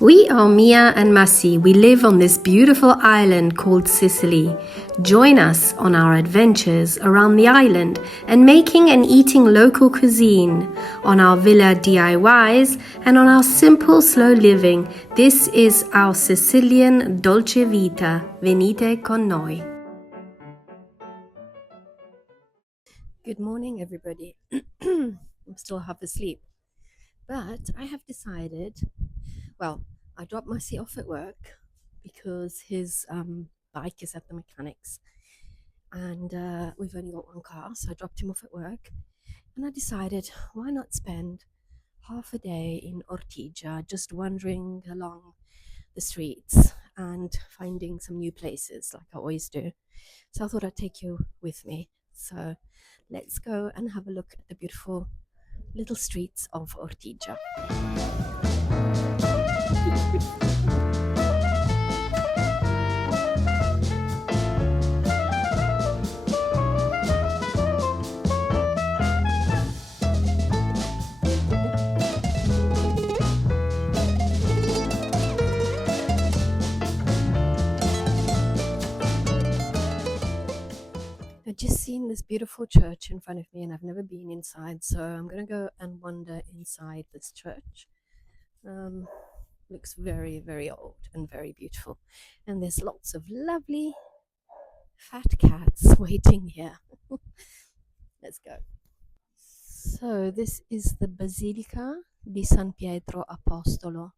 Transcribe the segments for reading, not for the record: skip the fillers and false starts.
We are Mia and Massi. We live on this beautiful island called Sicily. Join us on our adventures around the island and making and eating local cuisine, on our villa DIYs and on our simple slow living. This is our Sicilian Dolce vita. Venite con noi. Good morning, everybody. I'm still half asleep, but I have decided, I dropped Massi off at work because his bike is at the mechanics, and we've only got one car, so I dropped him off at work, and I decided, why not spend half a day in Ortigia just wandering along the streets and finding some new places like I always do. So I thought I'd take you with me. So let's go and have a look at the beautiful little streets of Ortigia. I've just seen this beautiful church in front of me and I've never been inside, so I'm going to go and wander inside this church. Looks very, very old and very beautiful. And there's lots of lovely fat cats waiting here. Let's go. So this is the Basilica di San Pietro Apostolo.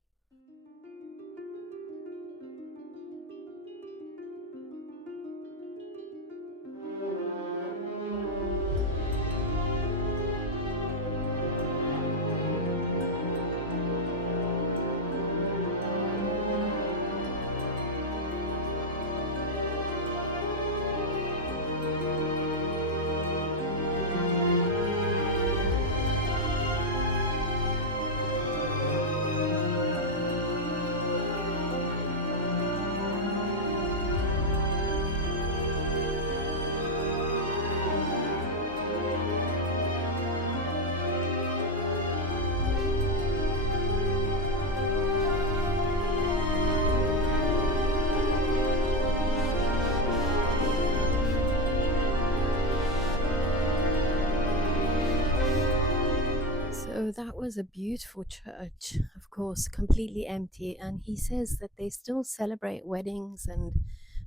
So that was a beautiful church, of course, completely empty. And he says that they still celebrate weddings and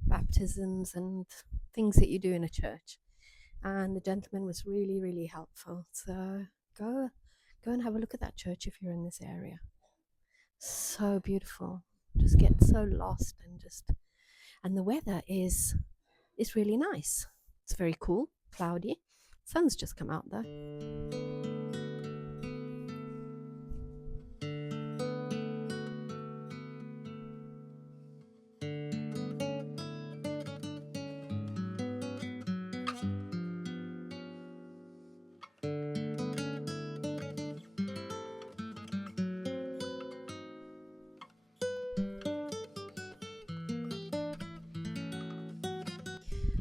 baptisms and things that you do in a church. And the gentleman was really, really helpful. So go and have a look at that church if you're in this area. So beautiful. Just get so lost and the weather is really nice. It's very cool, cloudy. Sun's just come out though.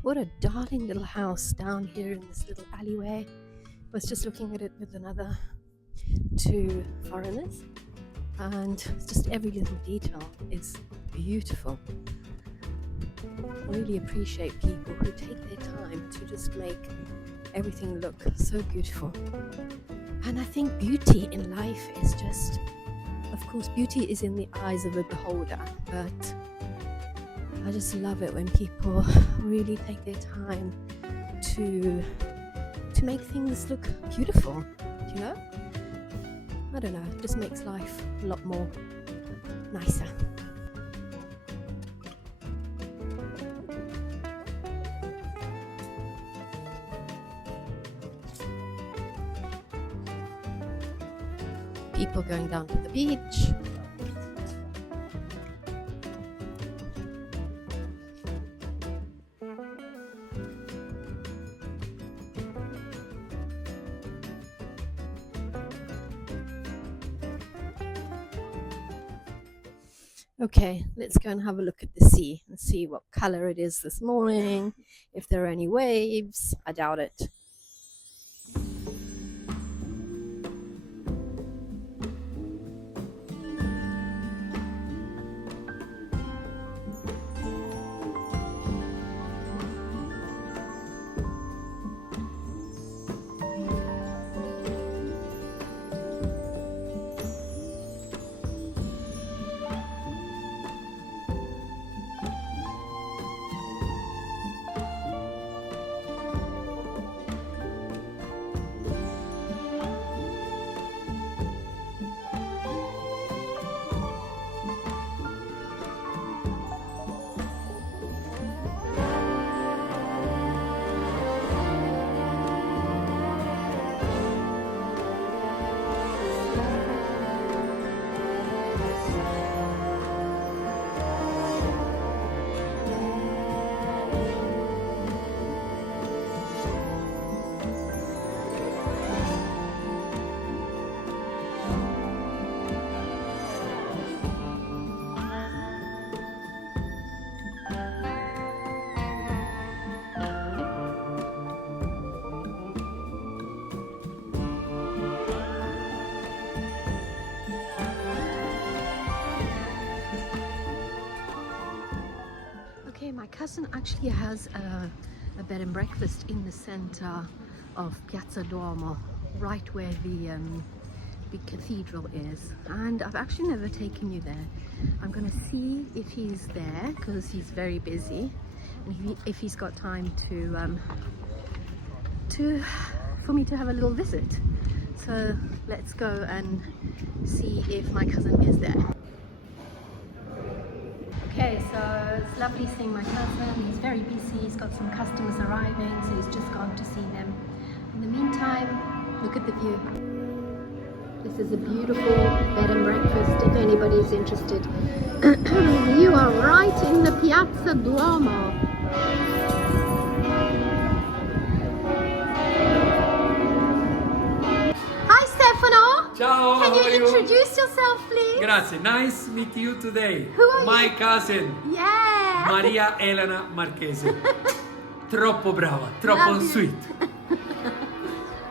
What a darling little house down here in this little alleyway. I was just looking at it with another two foreigners, and just every little detail is beautiful. I really appreciate people who take their time to just make everything look so beautiful. And I think beauty in life is just, of course, beauty is in the eyes of the beholder, but I just love it when people really take their time to make things look beautiful, you know? I don't know, it just makes life a lot more nicer. People going down to the beach. Okay, let's go and have a look at the sea and see what color it is this morning, if there are any waves. I doubt it. cousin actually has a bed and breakfast in the center of Piazza Duomo, right where the cathedral is, and I've actually never taken you there. I'm gonna see if he's there because he's very busy, and if he's got time for me to have a little visit. So let's go and see if my cousin is there. Okay, so it's lovely seeing my cousin. He's very busy, he's got some customers arriving, so he's just gone to see them. In the meantime, look at the view. This is a beautiful bed and breakfast if anybody's interested. You are right in the Piazza Duomo. Hi Stefano! Ciao! Can you introduce yourself please? Grazie, nice to meet you today. Who are My you? cousin, Yeah! Maria Elena Marchese. Troppo brava, troppo Love you. sweet.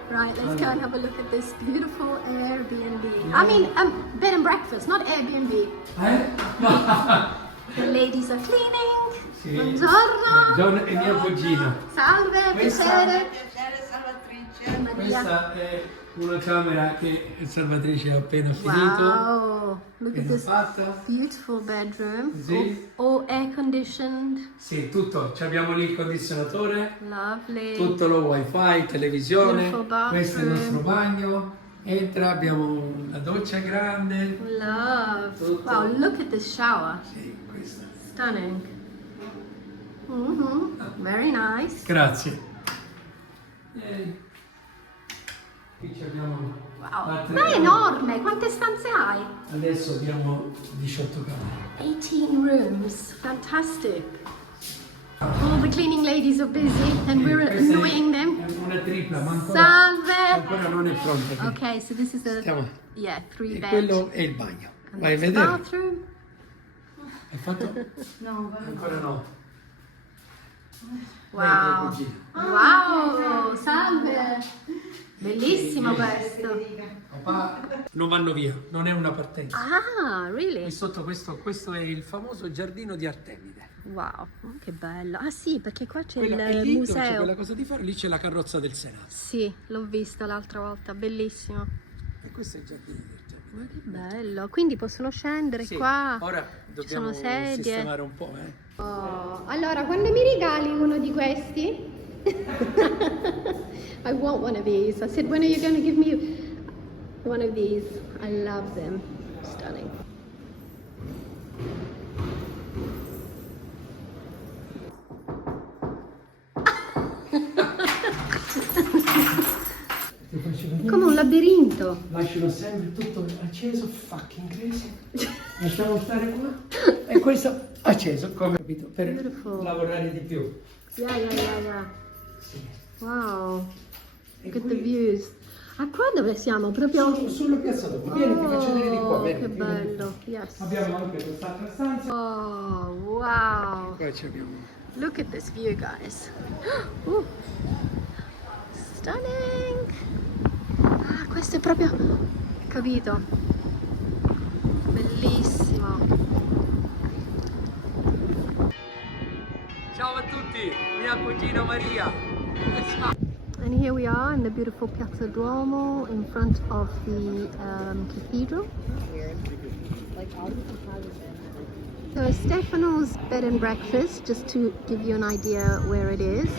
Right, let's go and have a look at this beautiful Airbnb. I mean, bed and breakfast, not Airbnb. The ladies are cleaning. Sì. Buongiorno. Buongiorno, è mia cugina. Salve, piacere. Maria. Questa è una camera che Salvatrice ha appena finito. Wow, look at Appena this fatta. beautiful bedroom. Sì. All air conditioned. Sì, tutto. Ci abbiamo lì il condizionatore, Lovely. tutto lo wifi, televisione. Beautiful bathroom. Questo è il nostro bagno. Entra, abbiamo una doccia grande. Love. Tutto. Wow, look at this shower. Sì, questa. Stunning. Very nice. Grazie. Yay. Qui ci abbiamo Wow. altre Ma è camere. enorme, quante stanze hai? Adesso abbiamo 18 camere. 18 rooms, fantastic. All the cleaning ladies are busy and we're Questa annoying them. È una tripla, ma Salve! ancora non è pronta. Okay, so this is a Stiamo- three E bed. quello è il bagno. And Vai a that's the vedere. bathroom. Hai fatto? No, Ancora no. Wow. Vai, Wow, salve. Bellissimo questo. papà. Non vanno via, non è una partenza. Ah, really? E sotto questo è il famoso giardino di Artemide. Wow, che bello. Ah sì, perché qua c'è Quella è il lì dove c'è museo. quella cosa di fare, lì c'è la carrozza del Senato. Sì, l'ho vista l'altra volta, bellissimo. E questo è il giardino di Artemide. Ma che bello. Quindi possono scendere Sì, qua. ora Ci sono dobbiamo sedie. sistemare un po', Oh, allora, quando mi regali uno di questi? I want one of these. I said, when are you going to give me one of these? I love them. Stunning. Ti faccio vedere. Come un labirinto. Lasciano sempre tutto acceso, fucking crazy. Lasciamo stare qua. E questo acceso, come capito, per Beautiful. lavorare di più. Yeah. Sì. Wow. E Look at qui- the views. Ah, qua dove siamo? Proprio... Sulla piazza dopo. Vieni, ti faccio vedere di qua. Oh, Vieni, che vieni. bello. Yes. Abbiamo anche quest'altra stanza. Oh, wow. Qua ci abbiamo. Look at this view, guys. Ooh. Stunning. Ah, questo è proprio... Capito? Bellissimo. Ciao a tutti, mia cugina Maria. And here we are in the beautiful Piazza Duomo in front of the cathedral. So Stefano's bed and breakfast, just to give you an idea where it is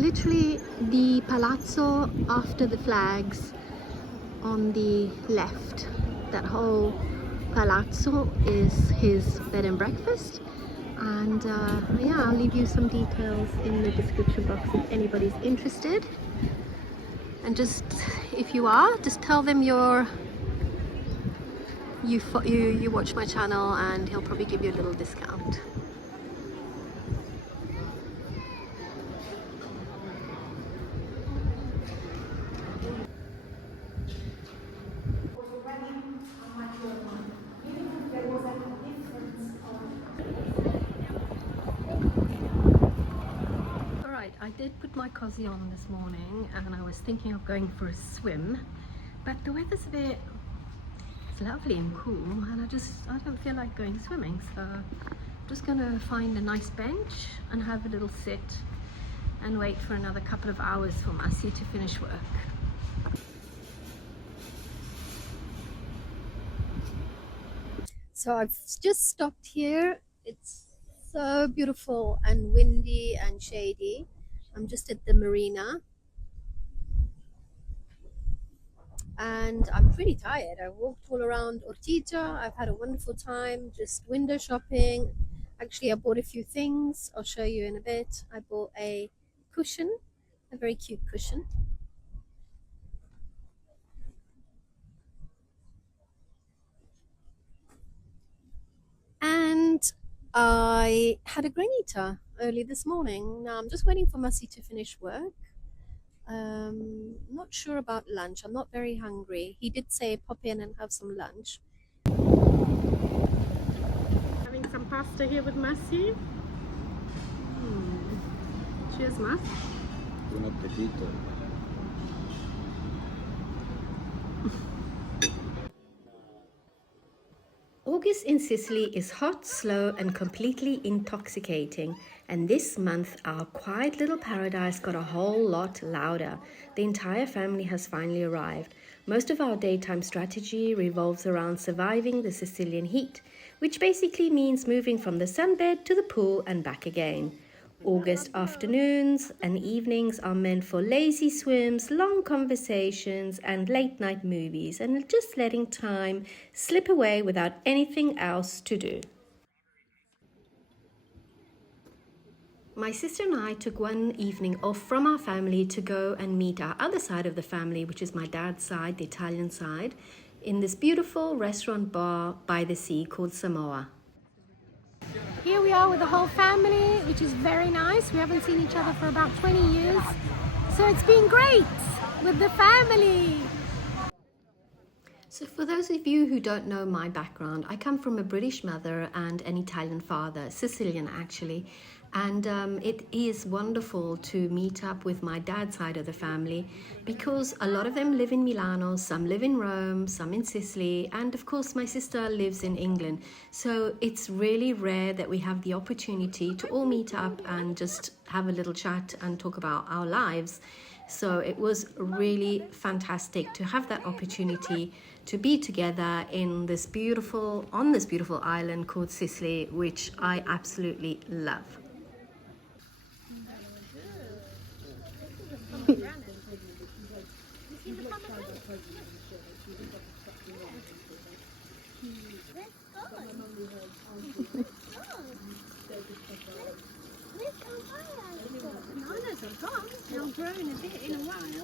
literally the palazzo after the flags on the left. That whole palazzo is his bed and breakfast. And yeah, I'll leave you some details in the description box if anybody's interested. And just, if you are, just tell them you watch my channel and he'll probably give you a little discount. I did put my cozy on this morning and I was thinking of going for a swim, but the weather's a bit, it's lovely and cool and I don't feel like going swimming, so Just gonna find a nice bench and have a little sit and wait for another couple of hours for Massi to finish work. So I've just stopped here. It's so beautiful and windy and shady. I'm just at the marina and I'm pretty tired. I walked all around Ortigia. I've had a wonderful time just window shopping. Actually, I bought a few things. I'll show you in a bit. I bought a cushion, a very cute cushion. And I had a granita early this morning. Now I'm just waiting for Massi to finish work. Not sure about lunch. I'm not very hungry. He did say pop in and have some lunch. Having some pasta here with Massi. Cheers, Mass. Buon appetito. August in Sicily is hot, slow and completely intoxicating, and this month our quiet little paradise got a whole lot louder. The entire family has finally arrived. Most of our daytime strategy revolves around surviving the Sicilian heat, which basically means moving from the sunbed to the pool and back again. August afternoons and evenings are meant for lazy swims, long conversations and late night movies, and just letting time slip away without anything else to do. My sister and I took one evening off from our family to go and meet our other side of the family, which is my dad's side, the Italian side, in this beautiful restaurant bar by the sea called Samoa. Here we are with the whole family, which is very nice. We haven't seen each other for about 20 years. So it's been great with the family. So for those of you who don't know my background, I come from a British mother and an Italian father, Sicilian actually. And it is wonderful to meet up with my dad's side of the family because a lot of them live in Milano, some live in Rome, some in Sicily, and of course my sister lives in England. So it's really rare that we have the opportunity to all meet up and just have a little chat and talk about our lives. So it was really fantastic to have that opportunity to be together in this beautiful, on this beautiful island called Sicily, which I absolutely love. Bananas are gone. They'll grow in a bit in a while.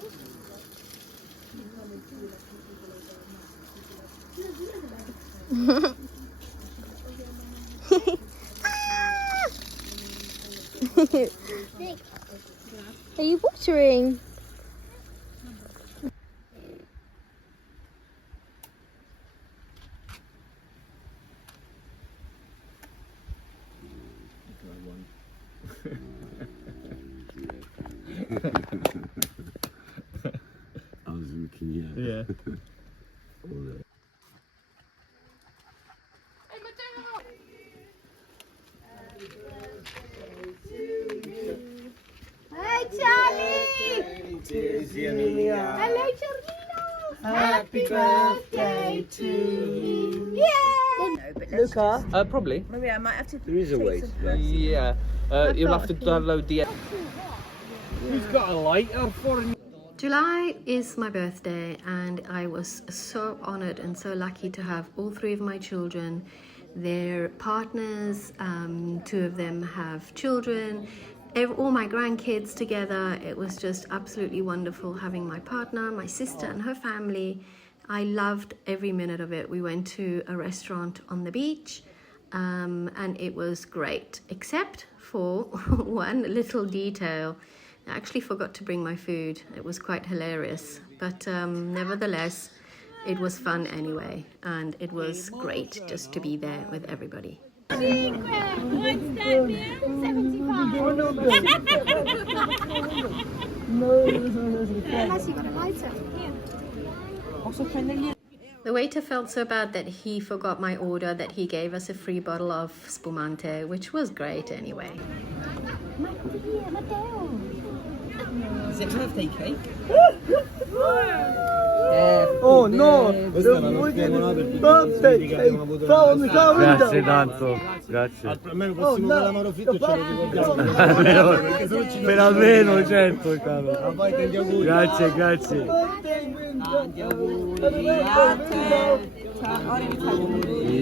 Are you watering? I was looking here. Yeah. Hey Charlie! Hello Charlina! Happy birthday to you! Yeah! Luca? Probably. Maybe I might have to. There is a way. Yeah. You'll have to download the. Who's got a lighter for him? July is my birthday and I was so honored and so lucky to have all three of my children, their partners, two of them have children, all my grandkids together. It was just absolutely wonderful having my partner, my sister and her family. I loved every minute of it. We went to a restaurant on the beach and it was great, except for one little detail. I actually forgot to bring my food. It was quite hilarious, but nevertheless, it was fun anyway, and it was great just to be there with everybody. What's that, Mia? 75. No. Has he got a lighter? Posso prendergli? The waiter felt so bad that he forgot my order that he gave us a free bottle of spumante, which was great anyway. Is it birthday cake? Oh no! Birthday cake! Ciao, ciao, Grazie tanto, grazie. Almeno possiamo fare l'Amarofitto e ce lo ricordiamo. Per almeno, certo, caro. Vai, tanti auguri. Grazie, grazie. Tanti auguri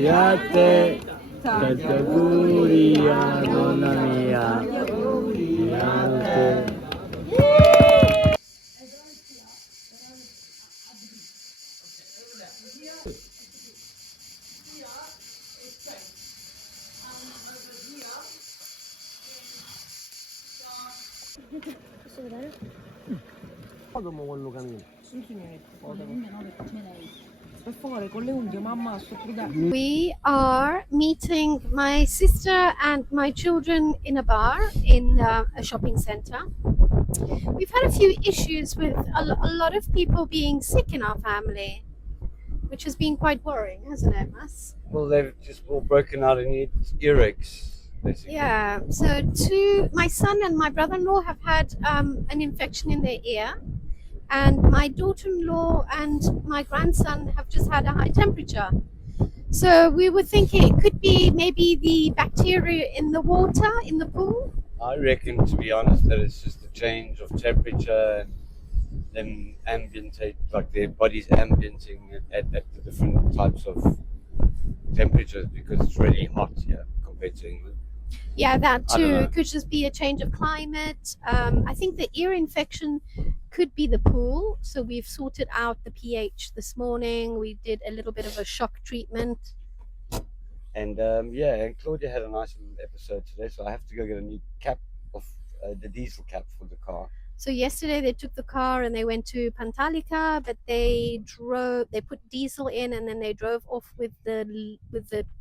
a te. Tanti auguri a nonna mia. A te. Come quello cammina. We are meeting my sister and my children in a bar in a shopping center. We've had a few issues with a lot of people being sick in our family, which has been quite worrying, hasn't it, Mas? Well, they've just all broken out and earaches, basically. Yeah, so my son and my brother-in-law have had an infection in their ear, and my daughter-in-law and my grandson have just had a high temperature. So we were thinking it could be maybe the bacteria in the water, in the pool. I reckon, to be honest, that it's just a change of temperature and them ambientate, like their body's ambienting at the different types of temperatures because it's really hot here compared to England. Yeah, that I don't too. know. It could just be a change of climate. I think the ear infection could be the pool. So we've sorted out the pH this morning. We did a little bit of a shock treatment. And and Claudia had a nice little episode today, so I have to go get a new cap of the diesel cap for the car. So yesterday they took the car and they went to Pantalica, but they put diesel in and then they drove off with the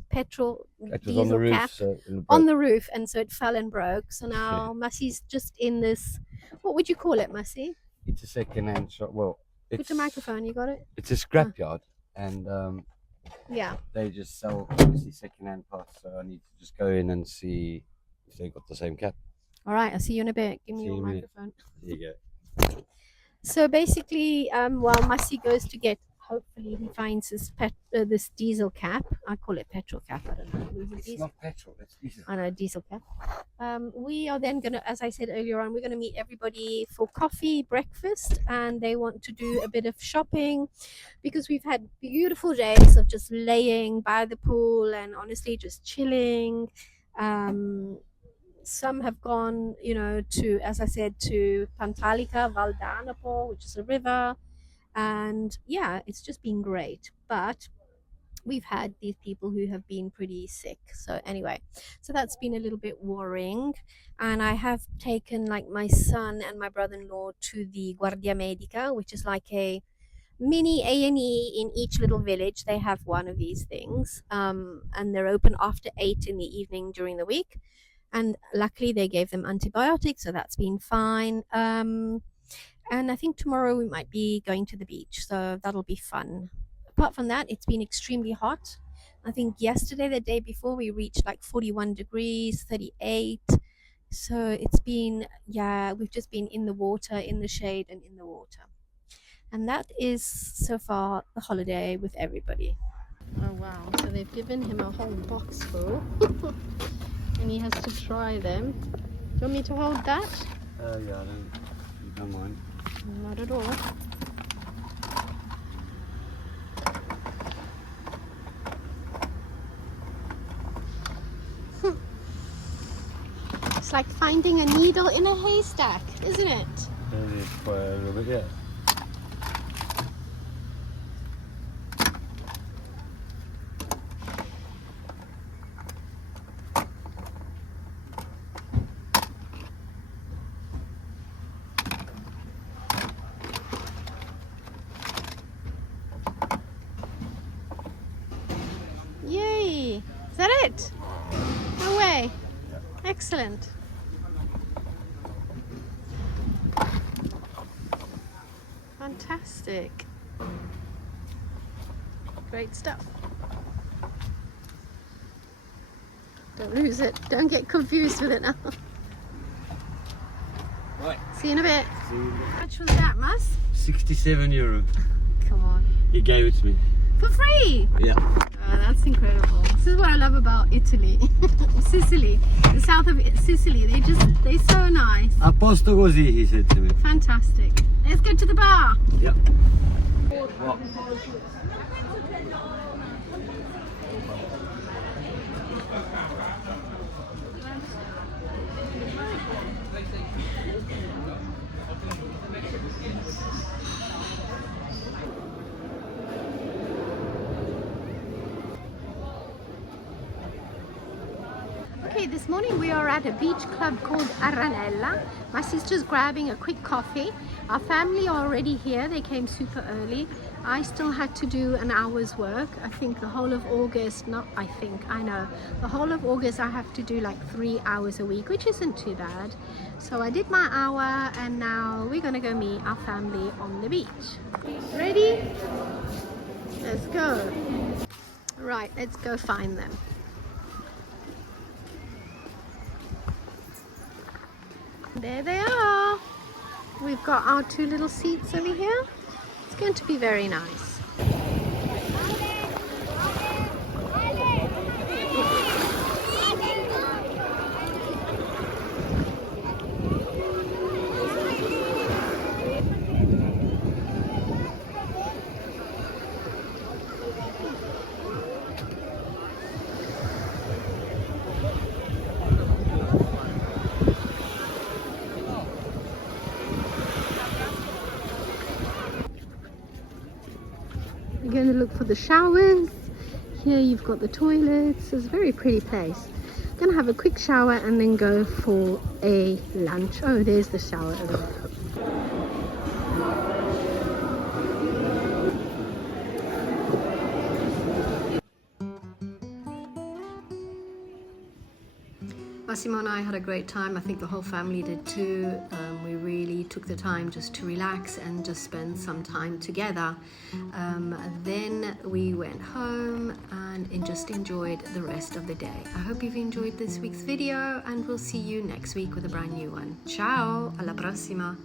petrol It was diesel on the roof, cap so on the roof, and so it fell and broke. So now Massi's just in this, what would you call it, Massi? it's a second-hand shop. Well, Put it's the microphone, you got it? It's a scrapyard, and Yeah. they just sell obviously second-hand parts. So I need to just go in and see if they got the same cap. All right, I'll see you in a bit. Give me See your you in a minute. microphone. There you go. So basically, while Massi goes to get, hopefully he finds this diesel cap. I call it petrol cap. I don't know. It's not petrol. It's diesel. I know, diesel cap. We are then going to, as I said earlier on, we're going to meet everybody for coffee, breakfast, and they want to do a bit of shopping because we've had beautiful days of just laying by the pool and honestly just chilling. Some have gone, to, as I said, to Pantalica, Val d'Anapo, which is a river. And yeah, it's just been great. But we've had these people who have been pretty sick. So anyway, so that's been a little bit worrying. And I have taken like my son and my brother-in-law to the Guardia Medica, which is like a mini A&E in each little village. They have one of these things, and they're open after 8 in the evening during the week. And luckily they gave them antibiotics, so that's been fine. And I think tomorrow we might be going to the beach, so that'll be fun. Apart from that, it's been extremely hot. I think yesterday, the day before, we reached like 41 degrees, 38. So it's been, we've just been in the water, in the shade and in the water. And that is so far the holiday with everybody. Oh wow, so they've given him a whole box full. And he has to try them. Do you want me to hold that? Yeah, you don't mind. Not at all. It's like finding a needle in a haystack, isn't it? It's quite a little bit, yeah. Yay! Is that it? No way. Excellent. Fantastic. Great stuff. Don't lose it. Don't get confused with it now. Right. See you in a bit. How much was that, Mas? 67 euro. Come on. He gave it to me. For free? Yeah. Oh, that's incredible. This is what I love about Italy. Sicily. The south of Sicily. They're so nice. A posto così, he said to me. Fantastic. Let's go to the bar. Yeah. Okay, this morning we are at a beach club called Arenella. My sister's grabbing a quick coffee. Our family are already here. They came super early. I still had to do an hour's work. I think the whole of August, I know. The whole of August I have to do like 3 hours a week, which isn't too bad. So I did my hour and now we're gonna go meet our family on the beach. Ready? Let's go. Right, let's go find them. There they are. We've got our 2 little seats over here. It's going to be very nice. We're going to look for the showers. Here you've got the toilets. It's a very pretty place. Gonna have a quick shower and then go for a lunch. Oh, there's the shower over there. Massimo and I had a great time. I think the whole family did too. We really took the time just to relax and just spend some time together. Then we went home and just enjoyed the rest of the day. I hope you've enjoyed this week's video and we'll see you next week with a brand new one. Ciao, alla prossima!